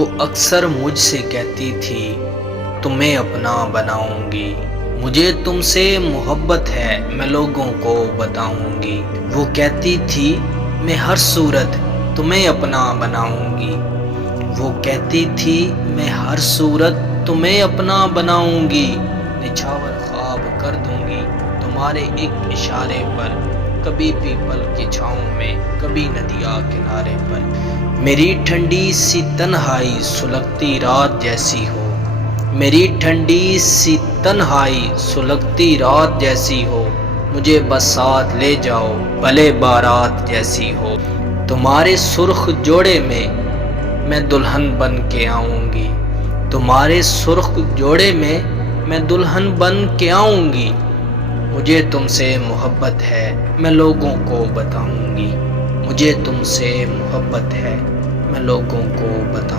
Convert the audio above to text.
وہ اکثر مجھ سے کہتی تھی تمہیں اپنا بناؤں گی، مجھے تم سے محبت ہے میں لوگوں کو بتاؤں گی۔ وہ کہتی تھی میں ہر صورت تمہیں اپنا بناؤں گی، وہ کہتی تھی میں ہر صورت تمہیں اپنا بناؤں گی، نچھاور خواب کر دوں گی تمہارے ایک اشارے پر، کبھی پیپل کی چھاؤں میں کبھی ندیا کنارے پر۔ میری ٹھنڈی سی تنہائی سلگتی رات جیسی ہو، میری ٹھنڈی سی تنہائی سلگتی رات جیسی ہو، مجھے بس ساتھ لے جاؤ بھلے بارات جیسی ہو۔ تمہارے سرخ جوڑے میں دلہن بن کے آؤں گی، تمہارے سرخ جوڑے میں دلہن بن کے آؤں گی، مجھے تم سے محبت ہے میں لوگوں کو بتاؤں گی، مجھے تم سے محبت ہے میں لوگوں کو بتاؤں گی۔